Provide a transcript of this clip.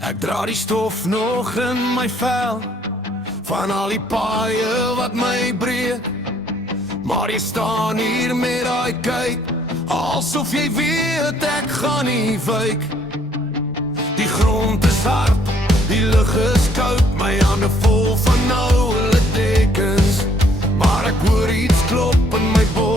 Ek dra die stof nog in my vel van al die paaie wat my breek. Maar jy staan hier met daai kyk, asof jy weet ek gaan nie wyk. Die grond is hard, die lug is koud, my hande vol van oude dekens. Maar ek hoor iets klop in my bors.